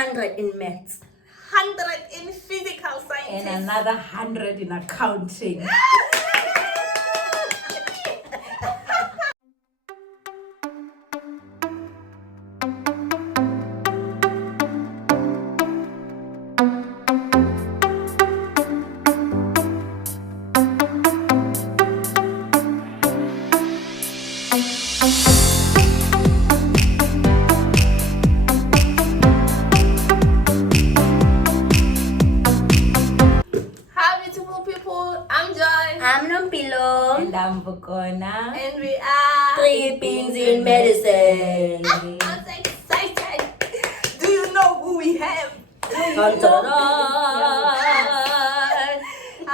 100 in maths. 100 in physical science. And another 100 in accounting. Hi, beautiful people. I'm Joy. I'm Nompilo. And I'm Bukona. And we are Three things in medicine. I'm so excited. Do you know who we have? Dun, dun, dun. I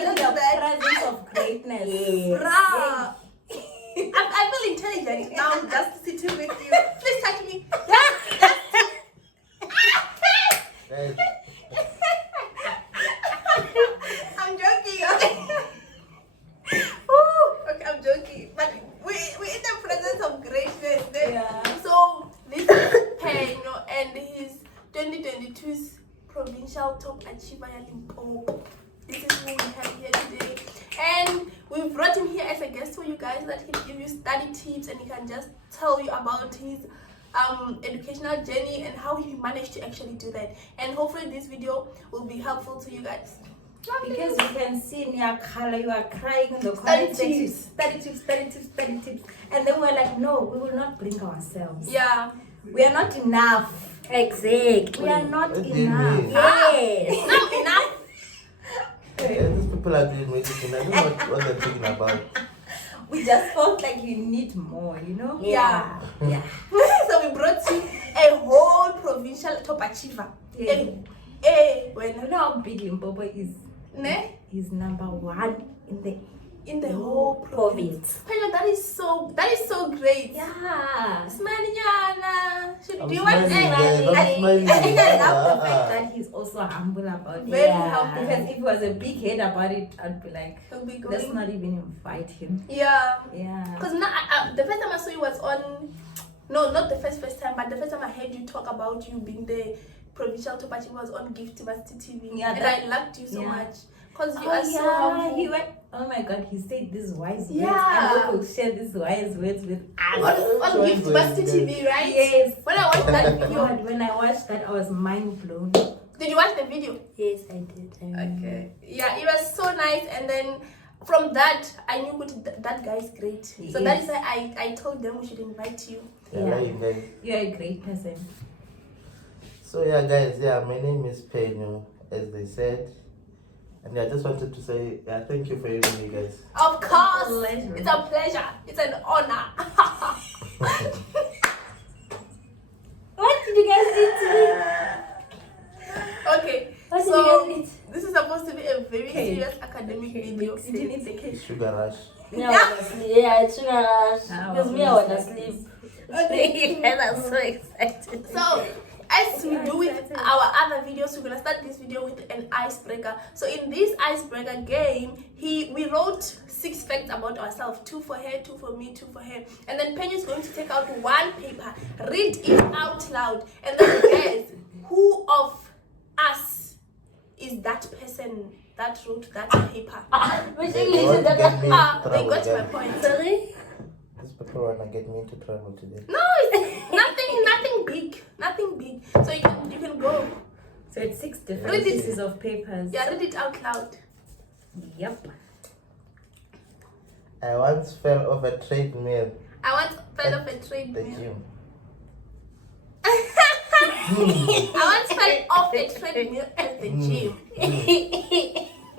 In the presence of greatness. Bruh. I feel intelligent now just sitting with you. Please touch me. Guys, I'm joking. Woo. Okay, I'm joking. But we're in the presence of greatness. Yeah. So this is Pen, and he's 2022's provincial top achiever in Limpopo. This is who we have here today. And we brought him here as a guest for you guys so that he can give you study tips and he can just tell you about his educational journey and how he managed to actually do that. And hopefully this video will be helpful to you guys. Because you can see in your color, you are crying in the Study comment section. tips. Study tips, study tips, study tips. And then we're like, no, we will not bring ourselves. Yeah. We are not enough. Exactly. We are not What do you enough. mean? Yes. Not enough. yeah, these people are doing medicine. I don't know what they're talking about. We just felt like you need more, you know? Yeah. Yeah. So we brought you a whole provincial top achiever. Yeah. When You know how big Limpopo is? ne? He's number 1 In the whole province. Province. Pena, that is so great. Yeah. Smaliana. I'm Do you want smiling, that? guys. I'm smiling. I think I love the Ah, fact that he's also humble about it. Very Yeah. humble. Because if he was a big head about it, I'd be like, He'll be let's going. not even invite him. Yeah. Yeah. Because the first time I saw you was on, no, not the first time, but the first time I heard you talk about you being the provincial top achiever was on Gift Varsity TV. Yeah, and that- I loved you so yeah. much. Because you Oh, are so yeah, humble. he went. Oh my God, he said these wise words, Yeah. and we will share these wise words with us. on Gift Varsity TV, right? Yes. When I watched that video, God, when I watched that, I was mind blown. did you watch the video? Yes, I did. Okay. Yeah, it was so nice, and then from that I knew that guy is great. So that is why I told them we should invite you. yeah, Yeah. lying, guys. You're a great person. So yeah, guys. Yeah, my name is Penyo, as they said, and I just wanted to say thank you for having me, guys. Of course, Pleasure. it's a pleasure. It's an honor. What did you guys eat today? Okay, What did so you guys this is supposed to be a very Cake. serious academic video. Did you eat the cake? Sugar rush. Me, I want to sleep. Yeah, it's sugar rush. Ah, Because me, I well, want to it's sleep. Okay. And I'm so excited. So, as we do with our other videos, we're gonna start this video with an icebreaker. So in this icebreaker game, we wrote 6 facts about ourselves, 2 for her, 2 for me, 2 for her, and then Penny is going to take out 1 paper, read it out loud, and then guess who of us is that person that wrote that paper. Which They English want is to that? get me into They trouble, got my guys. point. Sorry? These people wanna get me into trouble today. No, it's nothing big, nothing big. So you can go. So it's 6 different Read it. pieces of papers. Yeah, read it out loud. Yep. I once fell off a treadmill I want fell off a at the treadmill. gym. I once fell off a treadmill at the gym. Who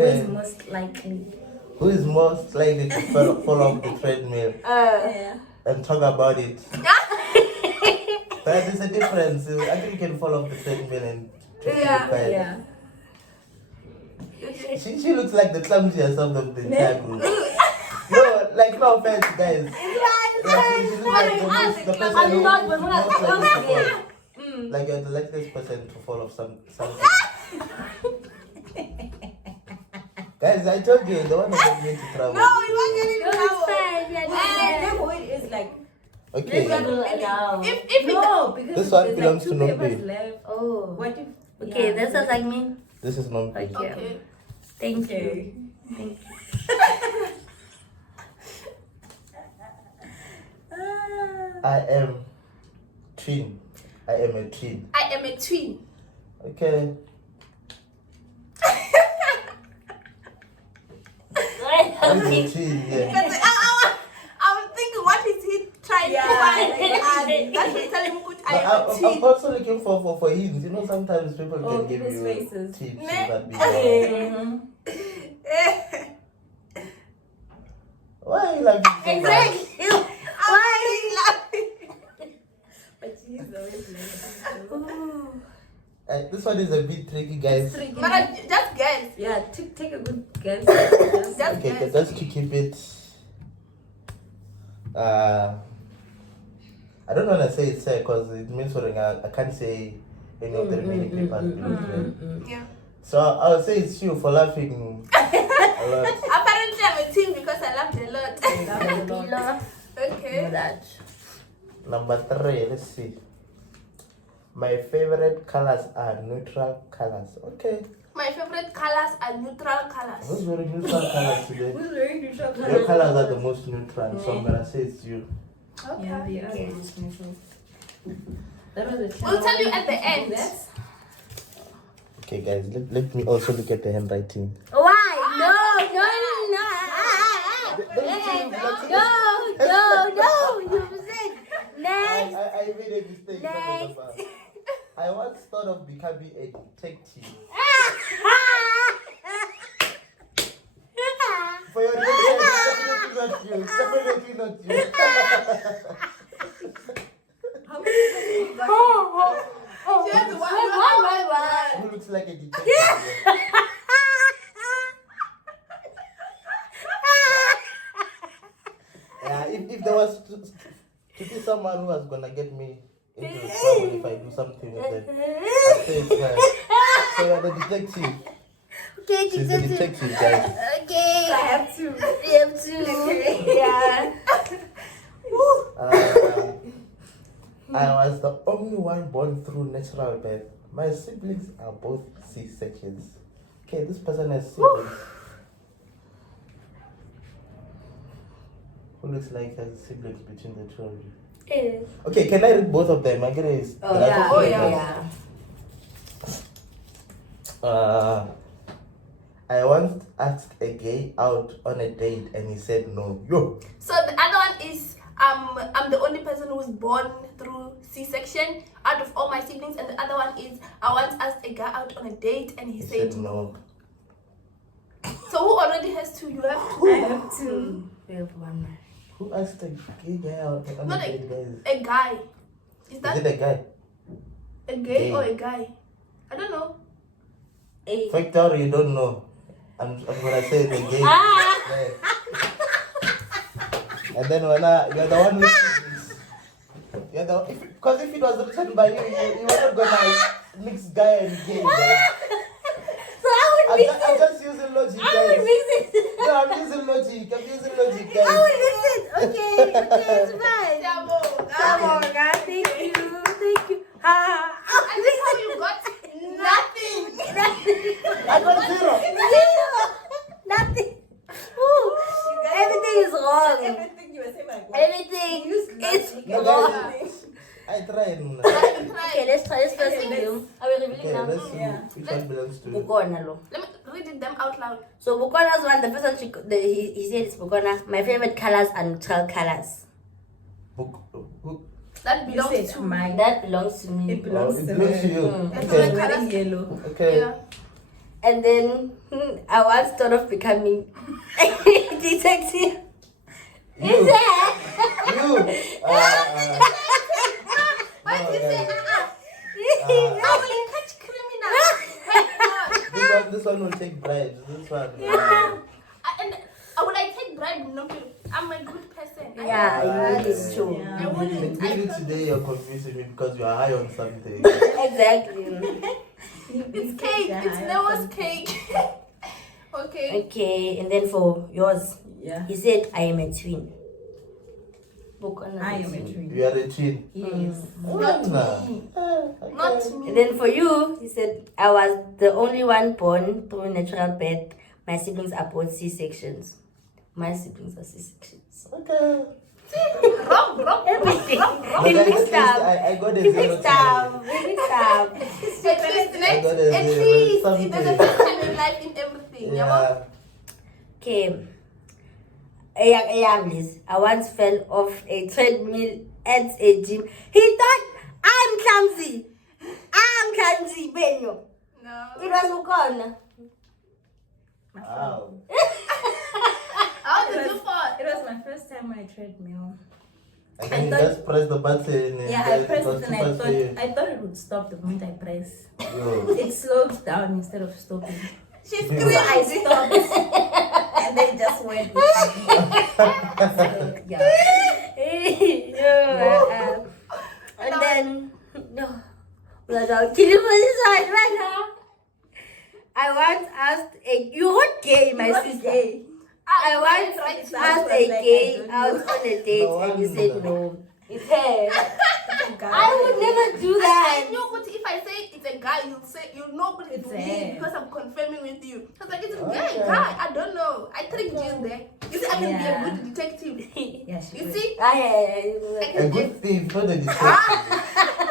is Okay. most likely? Who is most likely to fall off the treadmill Yeah. and talk about it? But there's a difference. I think you can fall off the treadmill and keep Yeah. quiet. Yeah. She looks like the clumsiest of the entire group. No, like no offense, guys. Like, she looks like the person I'm who not, is but most when likely to I- fall. Like you're the luckiest person to fall off something. Guys, I told you, the one that got me into trouble. No, you won't get in No, it's trouble. fine. Yeah, You know who it is like? Okay. Let's do it now. If No, because This one there's belongs like to two Nombe. papers left. Oh. What if? Okay, yeah, that sounds like me. This is non. Okay. okay. Thank you. Okay. Thank you. Ah. I am twin. I am a twin. I am a twin. Okay. What is a twin? Yeah. Because I was thinking, what is he trying Yeah, to find? like, That's what telling me, No, I am a I'm twin. also looking for hints. You know, sometimes people Oh, can give people's you faces. tips Ne- that be. Mhm. Why are you laughing so much? Exactly. Why? But she's always late. This one is a bit tricky, guys. Tricky. But just guess. Yeah, take a good guess. Just Okay, guess. just to keep it. I don't want to say it's because it means something. I can't say any of the remaining papers belong to them. Yeah. So I'll say it's you for laughing a lot. Apparently, I'm a team because I laughed a lot. Pillow. Okay. That. Number 3, let's see. My favorite colors are neutral colors. Okay. My favorite colors are neutral colors. Who's wearing neutral colors today? Who's wearing neutral Your colors? colors are the most neutral, so I'm gonna say it's you. Okay. Yeah, they are Okay. the most neutral. That was a We'll tell you at the end. Yes. Okay, guys, let me also look at the handwriting. Why? No, no, no. You said next. I made a mistake. Next. I once thought of becoming a detective. For your reaction, definitely not you. Definitely not you. How many people you got? She has one. Who looks like a detective? Yeah, if there was to be someone who was gonna get me into trouble if I do something with them, I'd say it's her. So you're the detective. Okay, She's the detective, guys. Okay. I have two. You have to. Yeah. I was the only one born through natural birth. My siblings are both C-sections. Okay, this person has siblings. Who looks like has siblings between the two of you? Okay, can I read both of them? My goodness. Oh, yeah. Oh, yeah. I once asked a gay out on a date and he said no. Yo. So the other one is I'm the only person who was born through C-section out of all my siblings, and the other one is I once asked a guy out on a date and he said no. So who already has two? You have two. I have two. We have one man. Who asked a gay guy out on Not a date, guys? a guy. Is Is that it a guy? a gay Gay. or a guy? I don't know. Victor, you don't know. I'm gonna say the gay. guy. And then when you're the one with siblings. You're the because if it was written by you, you were not gonna mix guy and gay. Guys. So I would mix I'm it. just using logic, I would guys. mix it. No, I'm using logic. I'm using logic, I guys. would mix it. Okay, it's fine. Come on, And guys. Thank you. Ha. this is how you got nothing. I got 0. Nothing. Ooh, everything is wrong. Everything you were saying, like, Everything is No, wrong. guys. I tried. Okay, let's try this first video. Are we revealing Okay, now? let's see Yeah. which one belongs to you. Bukona lo. Let me read them out loud. So Bukona's one, the first one he said it's Bukona. My favorite colors are neutral colors. Book. That You belongs said to mine. That belongs to me. It belongs It to belongs to me. you. That's Okay. my Wearing yellow. Okay. Yeah. And then I once thought of becoming a detective. You. Is that? You. Why did you say I I will catch criminals? This one will take bribes. This one. And will I take bribe? No, I'm a good person. Yeah, you need it too. I wouldn't. Maybe today you're confusing me because you are high on something. Exactly. It's cake. It's Noah's cake. Okay. Okay, and then for yours, Yeah. he said I am a twin. book on I am a twin. You are a twin. Yes. Not Nah. me. Okay. Not me. And then for you, he said, I was the only one born through natural birth. My siblings are both C-sections. My siblings are C-sections. Okay. Wrong. Everything. But He at mixed least up. I got a He zero mixed today. up. He mixed up. At least, I got a at zero, least something. there's a first time in life in everything. Yeah. Okay. Liz. I once fell off a treadmill at a gym. He thought I'm clumsy. Benyo. No. It was Mukona. Wow. How did you fall? It was my first time on a treadmill. And then you thought- just press the button and Yeah, then I pressed got it too and fast for you. I thought it would stop the moment I press. Yo. It slows down instead of stopping. She So screamed. I stopped and then just went with so, yeah. And then, no. I'll kill you for this one right now. I once asked you got gay, my sister. I once asked a gay out on a date No and you wonder. said no. It's her. I I would never do that. I know, but if I say it's a guy, you'll know what it's It's me a- because I'm confirming with you. I was like, it's a Okay. guy. I don't know. I tricked you in there. You see, I can Yeah. be a good detective. Yeah, she You would. see, I I A can be. good thief, not a detective.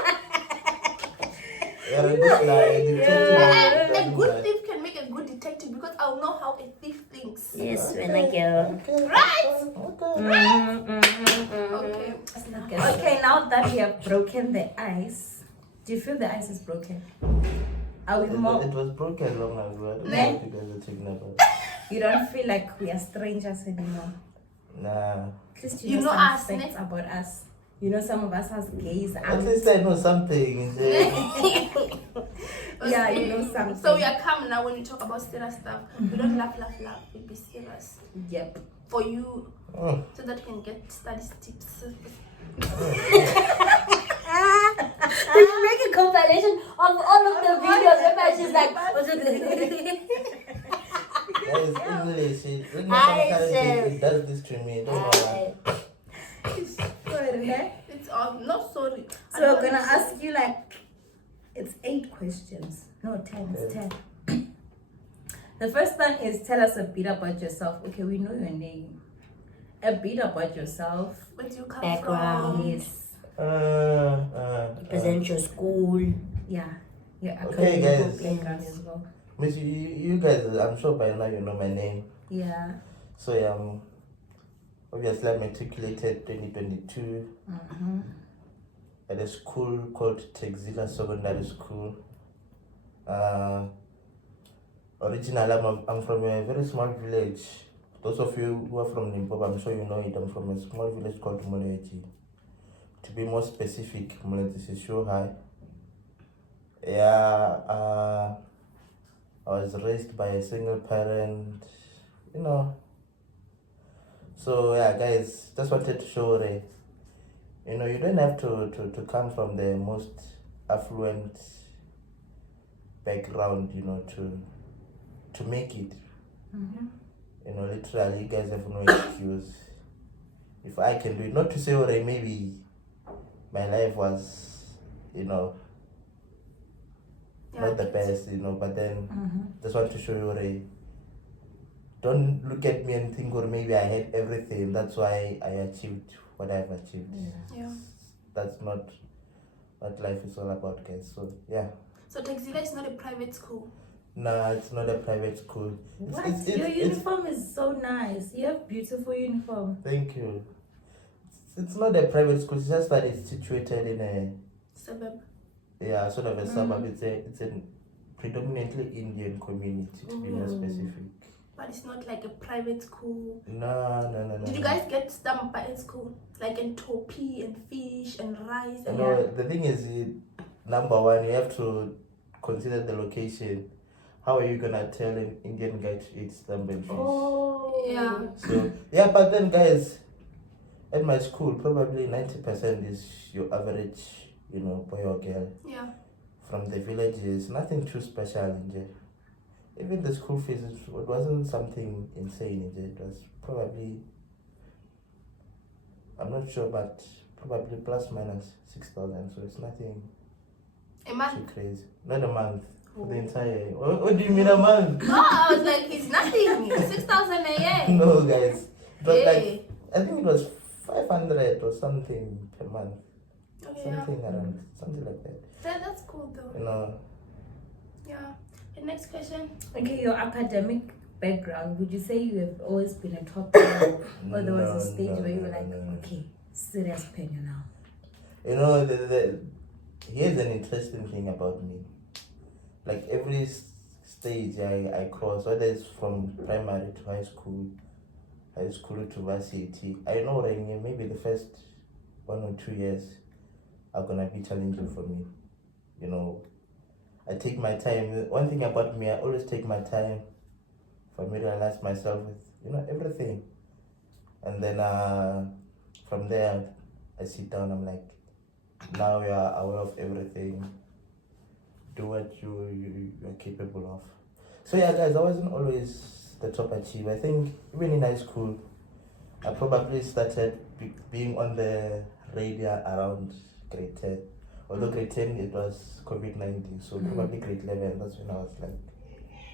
You're a good liar, a detective. A doesn't good lie. thief can make a good detective because I'll know how a thief thinks. Yes, when I go. Okay. Right? Okay. Okay. Okay, now that we have broken the ice, do you feel the ice is broken? Are we It more? was broken long ago. I don't know Nah. what you guys are talking about. You don't feel like we are strangers anymore. Nah. At least You know know some us, facts about us. You know some of us as gays. At least I know something. Yeah, you know something. So we are calm now when we talk about serious stuff. We don't laugh. We be serious. Yep. For you, Oh. so that you can get statistics. We should make a compilation of all of the videos. And she's like, That is English. When I sometimes said- it does this to me. Don't know why. It's all not sorry. So we're gonna ask you like, it's 8 questions. No, 10. It's 10. The first one is tell us a bit about yourself. Okay, we know your name. A bit about yourself. Where do you come Background. from? Yes. Present your school. Yeah. Yeah. Okay, guys. Playground as well. Miss, you guys, I'm sure by now you know my name. Yeah. So obviously I matriculated 2022 Mm-hmm. at a school called Texila Secondary School. Originally, I'm from a very small village. Those of you who are from Limpopo, I'm sure you know it. I'm from a small village called Moleji. To be more specific, Moleji is so high. Yeah, I was raised by a single parent, you know. So yeah, guys, just wanted to show you know, you don't have to come from the most affluent background, you know, to make it. Mm-hmm. You know, literally, you guys have no excuse. If I can do it, not to say maybe my life was, you know, not the best, you know, but then Mm-hmm. just want to show you don't look at me and think, or maybe I had everything. That's why I achieved what I've achieved. Yeah. That's not what life is all about, guys. So yeah, So Texila is not a private school. nah, it's not a private school. What? It's- Your uniform is so nice. You have beautiful uniform. Thank you. It's not a private school. It's just that it's situated in a Suburb. sort of a suburb. It's a predominantly Indian community, to be more specific. But it's not like a private school. No. Did you guys get stamp at school? Like in topi and fish and rice and No, the thing is, number one, you have to consider the location. How are you gonna tell an Indian guy to eat stamp and fish? Oh. Yeah. So yeah, but then guys, at my school, probably 90% is your average, you know, boy or girl Yeah. from the villages. Nothing too special in there. Even the school fees, it wasn't something insane in there. It was probably I'm not sure, but probably plus minus 6,000. So it's nothing A month. too crazy. Not a month. For the entire. What do you mean a month? Oh, I was like, it's nothing. 6,000 a year. No, guys. It was Hey. like, I think it was 500 or something per month. Okay, Something around, something like that. That's cool though. You know, Yeah. The next question. Okay, your academic background, would you say you have always been a top learner? Or there was a stage where you were like, okay, serious pen now? you know, here's an interesting thing about me. Like every stage I cross, whether it's from primary to high school to varsity, I know that maybe the first 1 or 2 years are gonna be challenging for me. You know, I take my time. One thing about me, I always take my time, familiarize myself with, you know, everything. And then from there, I sit down, I'm like, now you are aware of everything. Do what you're capable of. So yeah, guys, I wasn't always the top achiever. I think even in high school, I probably started being on the radio around grade 10. Although grade 10 it was COVID-19, so probably grade 11, that's when I was like,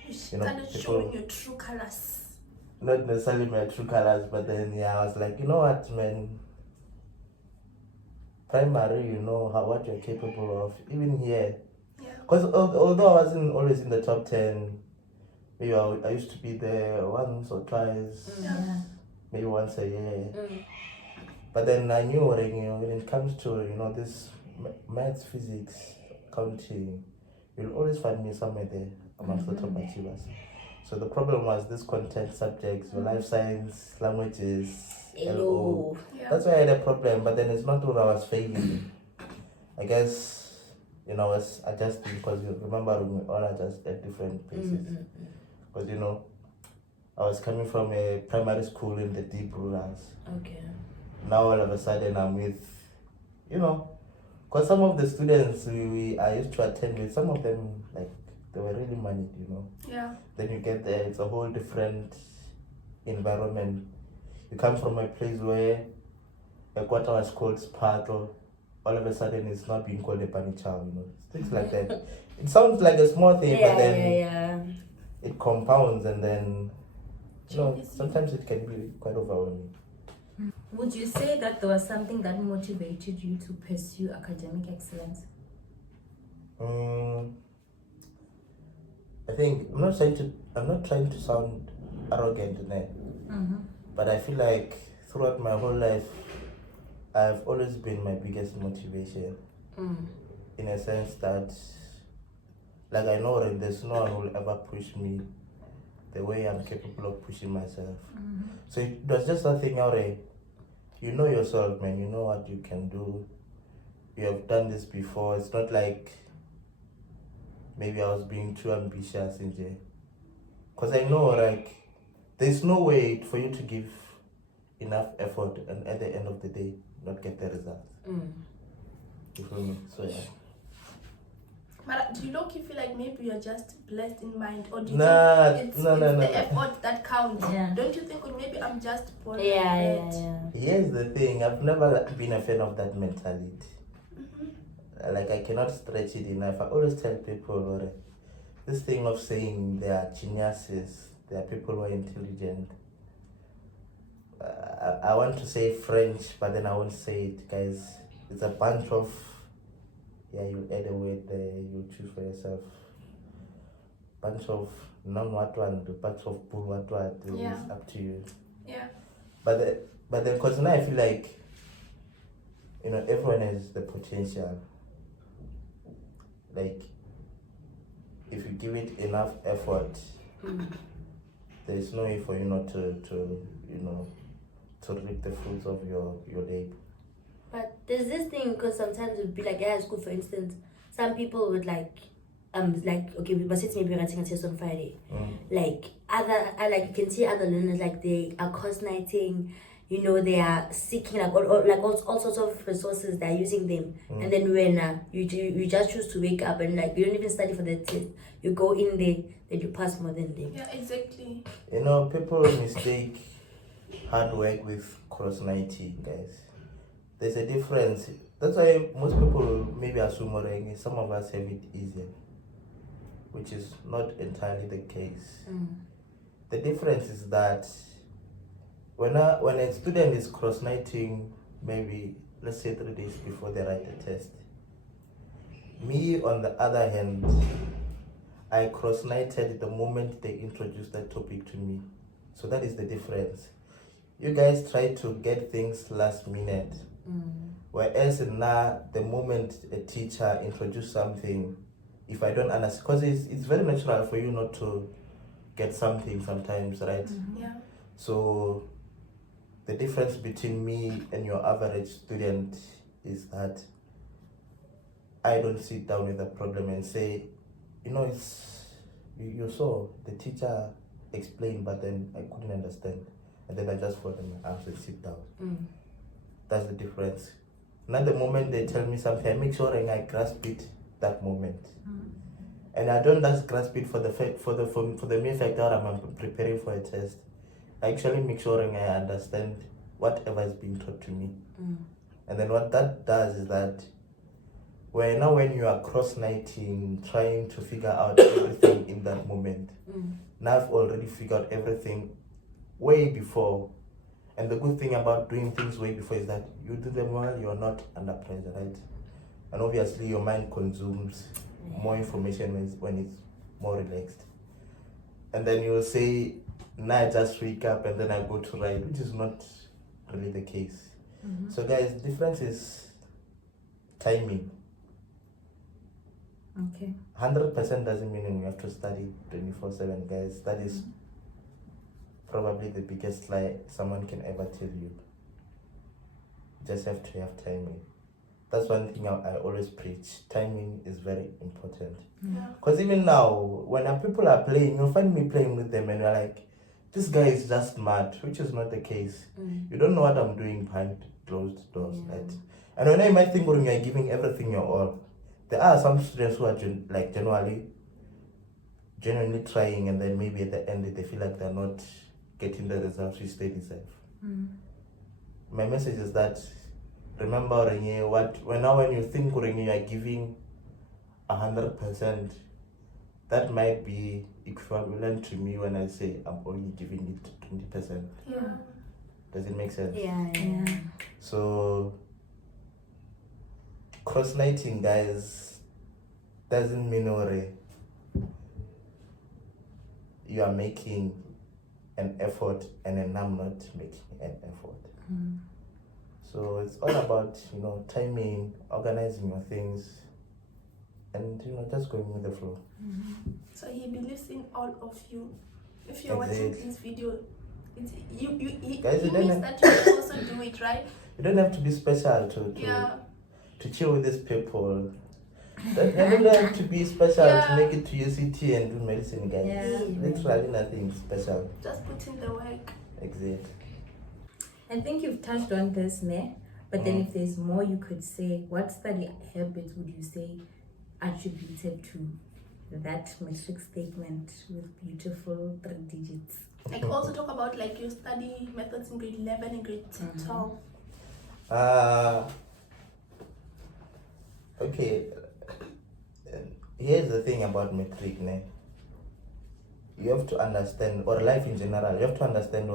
You you know, started showing your true colors. not necessarily my true colors, but then yeah, I was like, you know what, man, primary, you know what you're capable of, even here. Yeah. Because although I wasn't always in the top 10, maybe I used to be there once or twice, Yeah. maybe once a year. But then I knew when it comes to, you know, this maths, physics, counting, you'll always find me somewhere there amongst the top achievers. So the problem was this content subjects, your life science, languages, LO. Yeah. That's why I had a problem, but then it's not what I was failing. I guess, you know, I was adjusting because you remember we all adjust at different paces. Because, you know, I was coming from a primary school in the deep rurals. Okay. Now all of a sudden I'm with, you know, because some of the students I used to attend with, some of them, like, they were really moneyed, you know. Yeah. Then you get there, it's a whole different environment. You come from a place where a quarter was called Sparto, all of a sudden it's not being called a Panichao, you know, things like that. It sounds like a small thing, but then it compounds, and then, you know, sometimes it can be quite overwhelming. Would you say that there was something that motivated you to pursue academic excellence? I think I'm not trying to sound arrogant in it, but I feel like throughout my whole life, I've always been my biggest motivation. In a sense that, like, I know that there's no one who will ever push me the way I'm capable of pushing myself. So it was just that thing out there. You know yourself, man. You know what you can do. You have done this before. It's not like maybe I was being too ambitious in there. Because I know, like, there's no way for you to give enough effort and at the end of the day not get the result. You feel me? So yeah. But do you feel like maybe you're just blessed in mind, or do you Nah, think it's no. the effort that counts? Yeah. Don't you think, or maybe I'm just born like Yeah. that? Here's the thing, I've never been a fan of that mentality. Like, I cannot stretch it enough. I always tell people, this thing of saying they are geniuses, they are people who are intelligent. I want to say French, but then I won't say it, guys. It's a bunch of, you add a word there, you choose for yourself. Bunch of non-what-one, bunch of bull-what-what, it's up to you. Yeah. But then, because now I feel like, you know, everyone has the potential. Like, if you give it enough effort, there's no way for you not to reap the fruits of your labor. But there's this thing, because sometimes it would be like at high school, for instance, some people would like okay, but since maybe writing a test on Friday, like you can see other learners, like they are course nighting, you know, they are seeking all sorts of resources, they're using them, and then when you just choose to wake up and like you don't even study for the test, you go in there, then you pass more than them. Yeah, exactly. You know, people mistake hard work with cross nighting, guys. there's a difference. That's why most people maybe assume some of us have it easier, which is not entirely the case. The difference is that when a student is cross-nighting, maybe let's say 3 days before they write the test, me on the other hand, I cross-nighted the moment they introduced that topic to me. So that is the difference. You guys try to get things last minute, whereas now the moment a teacher introduces something, if I don't understand, because it's very natural for you not to get something sometimes, right? Yeah. So the difference between me and your average student is that I don't sit down with a problem and say, it's you saw the teacher explained, but then I couldn't understand, and then I just fold my arms and sit down. That's the difference. Now the moment they tell me something, I make sure I grasp it that moment, and I don't just grasp it for the mere fact that I'm preparing for a test. I actually make sure I understand whatever is being taught to me, and then what that does is that when you are cross-nighting, trying to figure out everything in that moment, now I've already figured everything way before. And the good thing about doing things way before is that you do them while you're not under pressure, right? And obviously your mind consumes more information when it's more relaxed. And then you'll say, now I just wake up and then I go to write, which is not really the case. So guys, the difference is timing. Okay. 100% doesn't mean you have to study 24/7, guys. That is probably the biggest lie someone can ever tell you. You just have to have timing. That's one thing I always preach. Timing is very important. Because even now, when people are playing, you'll find me playing with them and you're like, this guy is just mad, which is not the case. You don't know what I'm doing behind closed doors, right? And when you might think when you're giving everything your all, there are some students who are genuinely trying, and then maybe at the end they feel like they're not getting the results which they deserve. My message is that remember when you think you are giving 100%, that might be equivalent to me when I say I'm only giving it 20%. Yeah. Does it make sense? Yeah. So cross-nighting, guys, doesn't mean you are making an effort and then I'm not making an effort. So it's all about timing, organizing your things, and just going with the flow. So he believes in all of you. If you're watching this video, Guys, it means that you can also do it, right? You don't have to be special to chill with these people. You don't have to be special to make it to UCT and do medicine, guys. Literally nothing special. Just put in the work. Exactly. I think you've touched on this, ne? But then if there's more you could say, what study habits would you say attributed to that matric statement with beautiful 3 digits? Like also talk about like your study methods in grade 11 and grade 12. Okay. Here's the thing about metric, ne? You have to understand, or life in general, you have to understand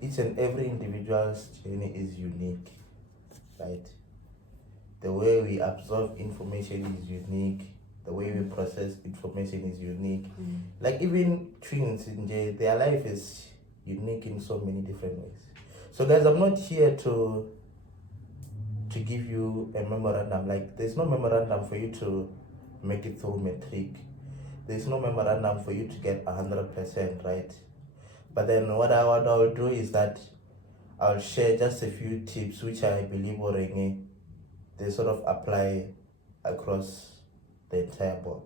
each and every individual's journey is unique, right? The way we absorb information is unique. The way we process information is unique. Like even twins in J, their life is unique in so many different ways. So guys, I'm not here to give you a memorandum. Like there's no memorandum for you to make it through metric. There's no memorandum for you to get 100%, right? But then what I'll do is that I'll share just a few tips which I believe they sort of apply across the entire board.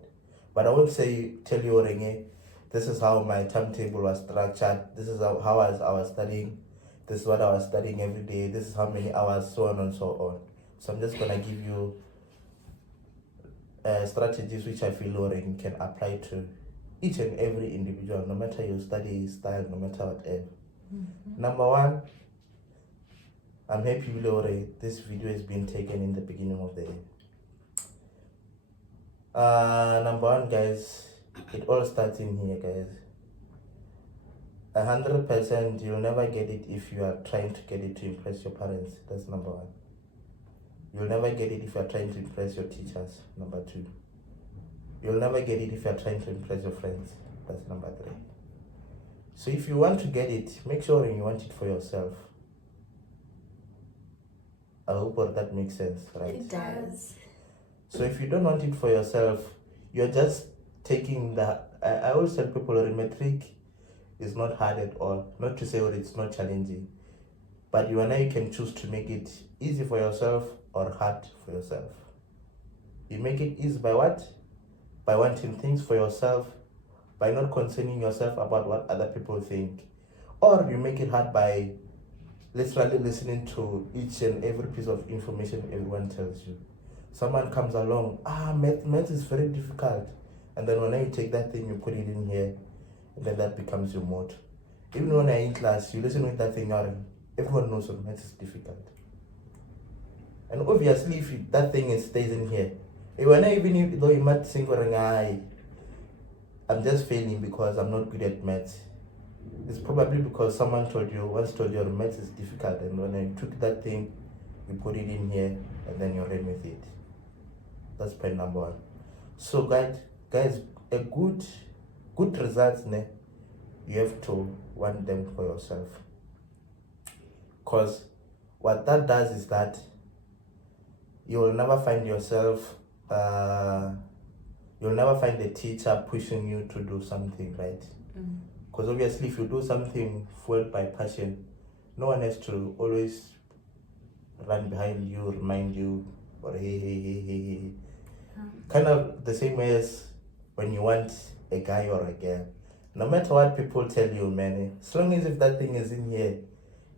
But I won't tell you this is how my timetable was structured, this is how I was studying, this is what I was studying every day, this is how many hours, so on and so on. So I'm just gonna give you strategies which I feel can apply to each and every individual, no matter your study style, no matter whatever. Number one, I'm happy this video has been taken in the beginning of the year. Number one, guys, it all starts in here, guys. 100%, you'll never get it if you are trying to get it to impress your parents. That's number one. You'll never get it if you are trying to impress your teachers. Number two. You'll never get it if you are trying to impress your friends. That's number three. So if you want to get it, make sure you want it for yourself. I hope that makes sense, right? It does. So if you don't want it for yourself, you're just taking I always tell people matric is not hard at all. Not to say it's not challenging, but you can choose to make it easy for yourself or hard for yourself. You make it easy by what? By wanting things for yourself, by not concerning yourself about what other people think. Or you make it hard by literally listening to each and every piece of information everyone tells you. Someone comes along, math is very difficult. And then when you take that thing, you put it in here, and then that becomes your mode. Even when you're in class, you listen with that thing out, everyone knows that math is difficult. And obviously, if that thing stays in here, even though you might think, I'm just failing because I'm not good at math. It's probably because someone once told you math is difficult, and when you took that thing, you put it in here, and then you ran with it. That's point number one. So guys, a good results, you have to want them for yourself. Because what that does is that you will never find yourself, you'll never find a teacher pushing you to do something, right? Because obviously if you do something fueled by passion, no one has to always run behind you, remind you, or hey. Kind of the same way as when you want a guy or a girl. No matter what people tell you, man, as long as if that thing is in here,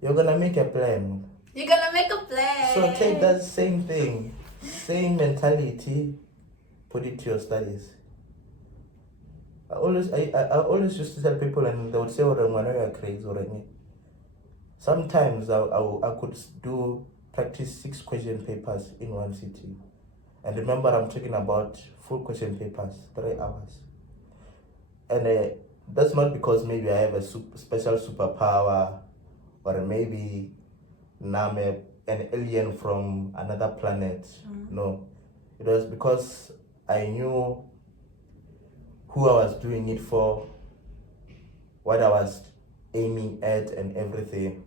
you're gonna make a plan. You're gonna make a plan. So take that same thing, same mentality, put it to your studies. I always used to tell people, and they would say, "Oh, you're crazy." Sometimes I could do practice 6 question papers in one sitting. And remember, I'm talking about full question papers, 3 hours. And that's not because maybe I have a special superpower, or maybe now I'm an alien from another planet. No, it was because I knew who I was doing it for, what I was aiming at, and everything.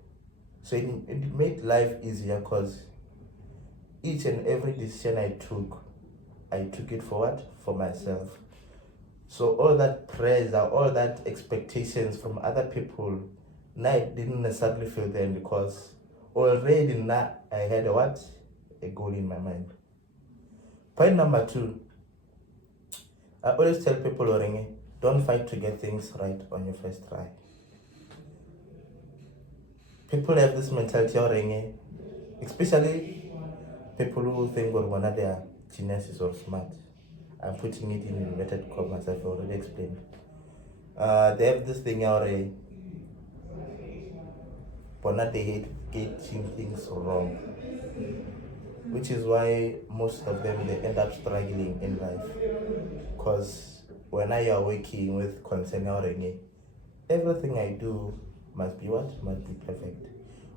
So it made life easier, because each and every decision I took it for what? For myself. So all that pressure, all that expectations from other people, now I didn't necessarily feel them, because already now I had a goal in my mind. Point number 2, I always tell people, don't fight to get things right on your first try. People have this mentality, especially people who think they are geniuses or smart. I'm putting it in inverted commas, I've already explained. They have this thing but they hate getting things wrong, which is why most of them, they end up struggling in life. Because when I are working with concern, everything I do must be perfect,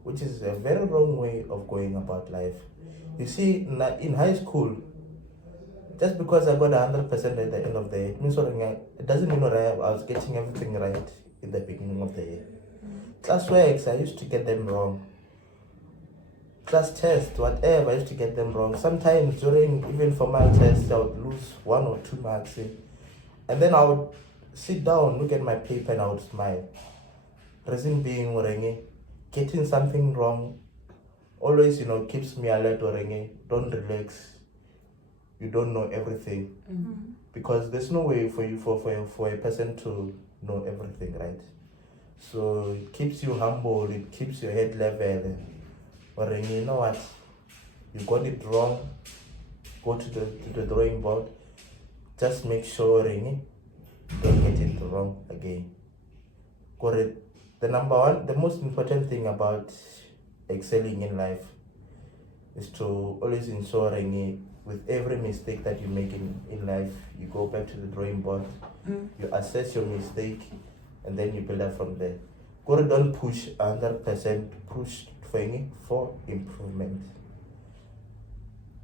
which is a very wrong way of going about life. You see, in high school, just because I got 100% at the end of the year, it doesn't mean I was getting everything right in the beginning of the year. Class works, I used to get them wrong. Class tests, whatever, I used to get them wrong. Sometimes during even formal tests, I would lose 1 or 2 marks. And then I would sit down, look at my paper, and I would smile. Reason being, getting something wrong always, keeps me alert. Don't relax. You don't know everything. Because there's no way for a person to know everything, right? So it keeps you humble, it keeps your head level. Or you know what? You got it wrong, go to the drawing board. Just make sure don't get it wrong again. The most important thing about excelling in life is to always ensuring with every mistake that you make in life, you go back to the drawing board, you assess your mistake, and then you build up from there. Go don't push 100%, push for improvement.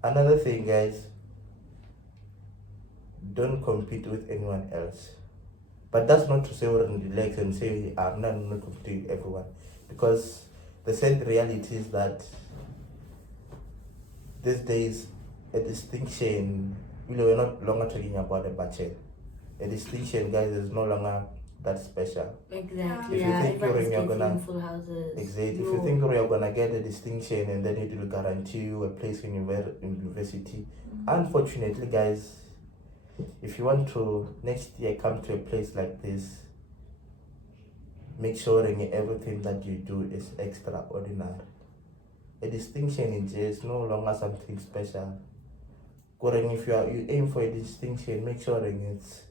Another thing, guys, don't compete with anyone else. But that's not to say we're going to relax and say I'm not competing with everyone, because the sad reality is that these days a distinction, we're not longer talking about a budget. A distinction, guys, is no longer that special. Exactly. If you think everybody's you're getting gonna full houses. exactly, if you think you're gonna get a distinction and then it will guarantee you a place in university, unfortunately, guys, if you want to next year come to a place like this, make sure everything that you do is extraordinary. A distinction in J is no longer something special. If you aim for a distinction, make sure it's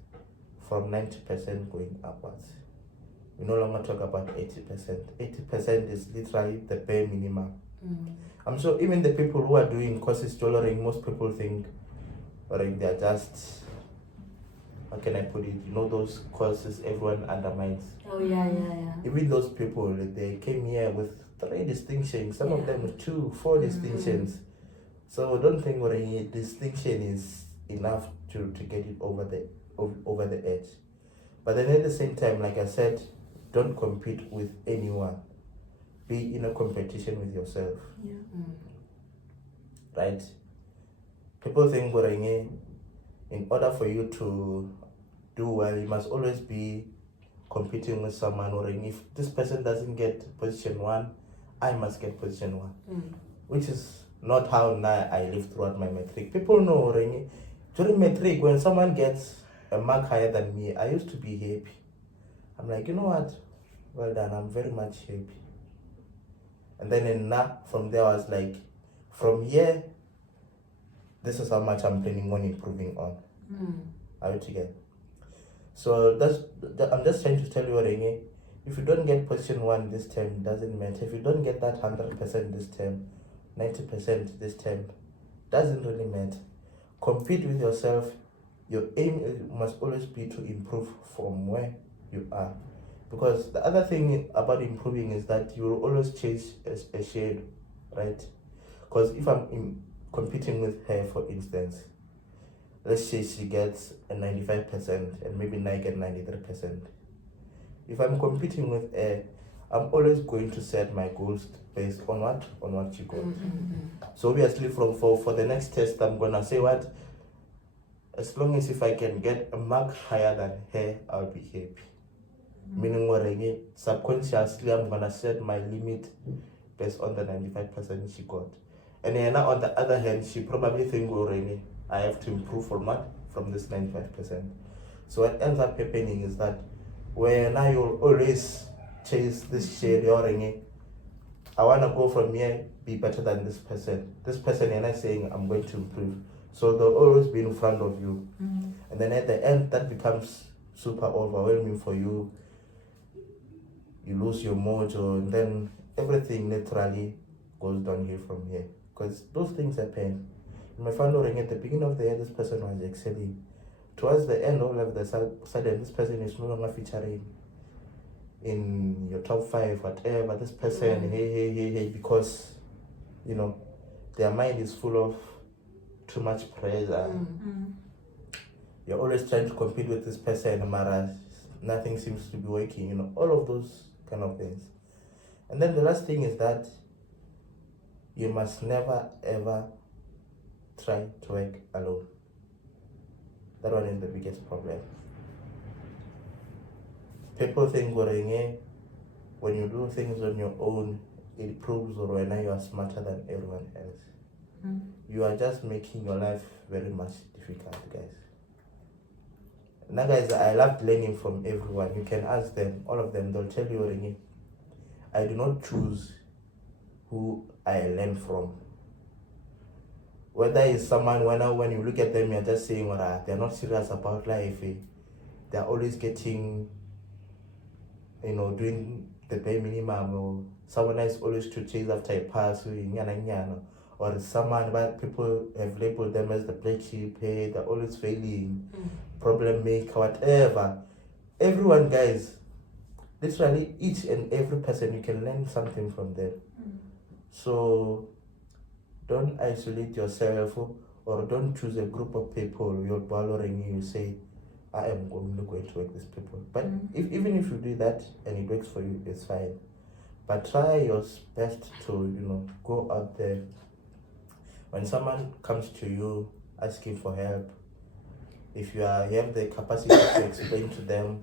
from 90% going upwards. We no longer talk about 80%. 80% is literally the bare minimum. I'm sure even the people who are doing courses tailoring, most people think they're just, how can I put it, those courses everyone undermines. Oh yeah. Even those people, they came here with 3 distinctions, some of them with 2, 4 distinctions. So don't think a distinction is enough to get it over the edge. But then at the same time, like I said, don't compete with anyone. Be in a competition with yourself. Right? People think in order for you to do well, you must always be competing with someone, or if this person doesn't get position 1, I must get position 1. Which is not how I live throughout my matric. People know during matric, when someone gets a mark higher than me, I used to be happy. I'm like, you know what? Well done, I'm very much happy. And then from there I was like, from here, this is how much I'm planning on improving on. Are you together? So I'm just trying to tell you, if you don't get position 1 this term, doesn't matter. If you don't get that 100% this term, 90% this term, doesn't really matter. Compete with yourself. Your aim must always be to improve from where you are. Because the other thing about improving is that you will always chase a shade, right? Because if I'm competing with her, for instance, let's say she gets a 95% and maybe I get 93%. If I'm competing with her, I'm always going to set my goals based on what she got. So obviously for the next test, I'm gonna say what, as long as if I can get a mark higher than her, I'll be happy. Meaning what subconsciously I'm gonna set my limit based on the 95% she got. And then on the other hand, she probably think already I have to improve from this 95%. So what ends up happening is that when I will always chase this shade, I wanna go from here, be better than this person. This person and I saying I'm going to improve. So they'll always be in front of you. And then at the end that becomes super overwhelming for you. You lose your mojo, and then everything literally goes downhill from here. Because those things happen. In my final ring at the beginning of the year, this person was excelling. Towards the end, all of the sudden, this person is no longer featuring in your top 5, whatever. This person, hey, because their mind is full of too much pressure. You're always trying to compete with this person, Mara. Nothing seems to be working. All of those kind of things. And then the last thing is that you must never ever try to work alone. That one is the biggest problem. People think when you do things on your own, it proves or when you are smarter than everyone else. You are just making your life very much difficult, guys. Now, guys, I love learning from everyone. You can ask them, all of them, they'll tell you, I do not choose who I learn from. Whether it's someone, when you look at them, you're just saying, they're not serious about life. They're always getting, doing the bare minimum, or someone is always to chase after a pass, or someone that people have labeled them as the black sheep, hey, they're always failing, problem maker, whatever. Everyone, guys, literally each and every person, you can learn something from them. So don't isolate yourself, or don't choose a group of people you're bothering you say, I am only going to work with people. But even if you do that and it works for you, it's fine. But try your best to, go out there. When someone comes to you asking for help, if you have the capacity to explain to them,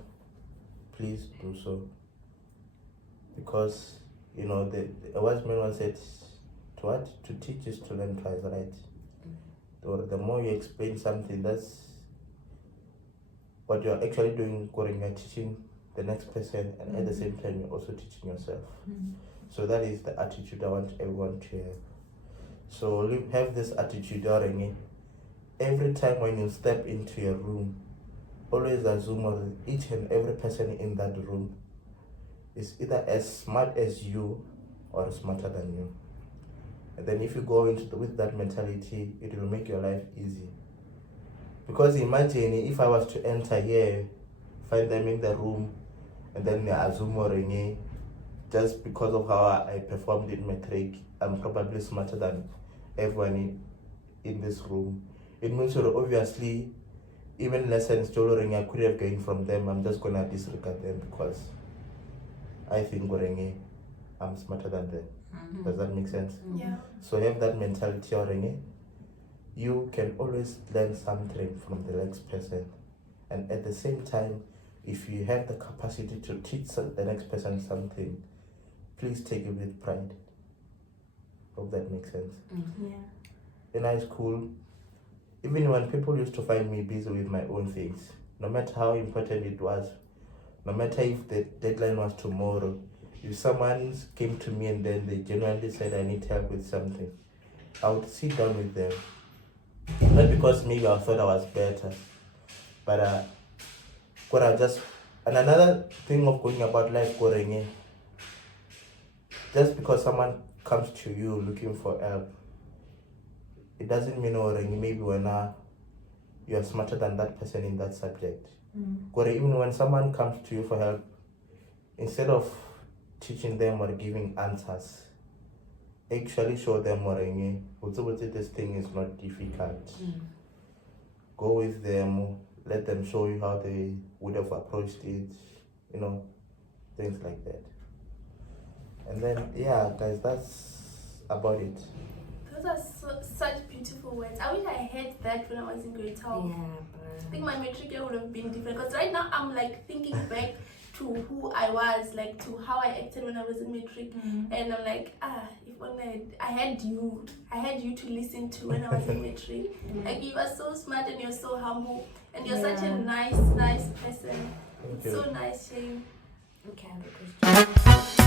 please do so. Because, a wise man once said, to teach is to learn twice, right? Or the more you explain something, that's what you're actually doing, when you're teaching the next person, and at the same time you're also teaching yourself. So that is the attitude I want everyone to have. So have this attitude during every time when you step into your room. Always assume each and every person in that room is either as smart as you or smarter than you. And then if you go with that mentality, it will make your life easy. Because imagine if I was to enter here, find them in the room, and then they assume just because of how I performed in matric, I'm probably smarter than everyone in this room. It means obviously even lessons I could have gained from them, I'm just gonna disregard them because I think I'm smarter than them. Does that make sense? Yeah. So have that mentality, you can always learn something from the next person. And at the same time, if you have the capacity to teach the next person something, please take it with pride. Hope that makes sense. Yeah. In high school, even when people used to find me busy with my own things, no matter how important it was, no matter if the deadline was tomorrow, if someone came to me and then they genuinely said I need help with something, I would sit down with them. Not because maybe I thought I was better, but and another thing of going about life, just because someone comes to you looking for help, it doesn't mean maybe when you are smarter than that person in that subject. Even when someone comes to you for help, instead of teaching them or giving answers, actually show them this thing is not difficult. Go with them, let them show you how they would have approached it, things like that. And then, yeah, guys, that's about it. Those are such beautiful words. I wish I had that when I was in grade 12. I think my matric year would have been different. Because right now I'm thinking back to who I was, to how I acted when I was in matric. And I'm like, if only I had you to listen to when I was in matric. You are so smart and you're so humble and you're such a nice person. It's so nice, Shane. Okay, I have a question.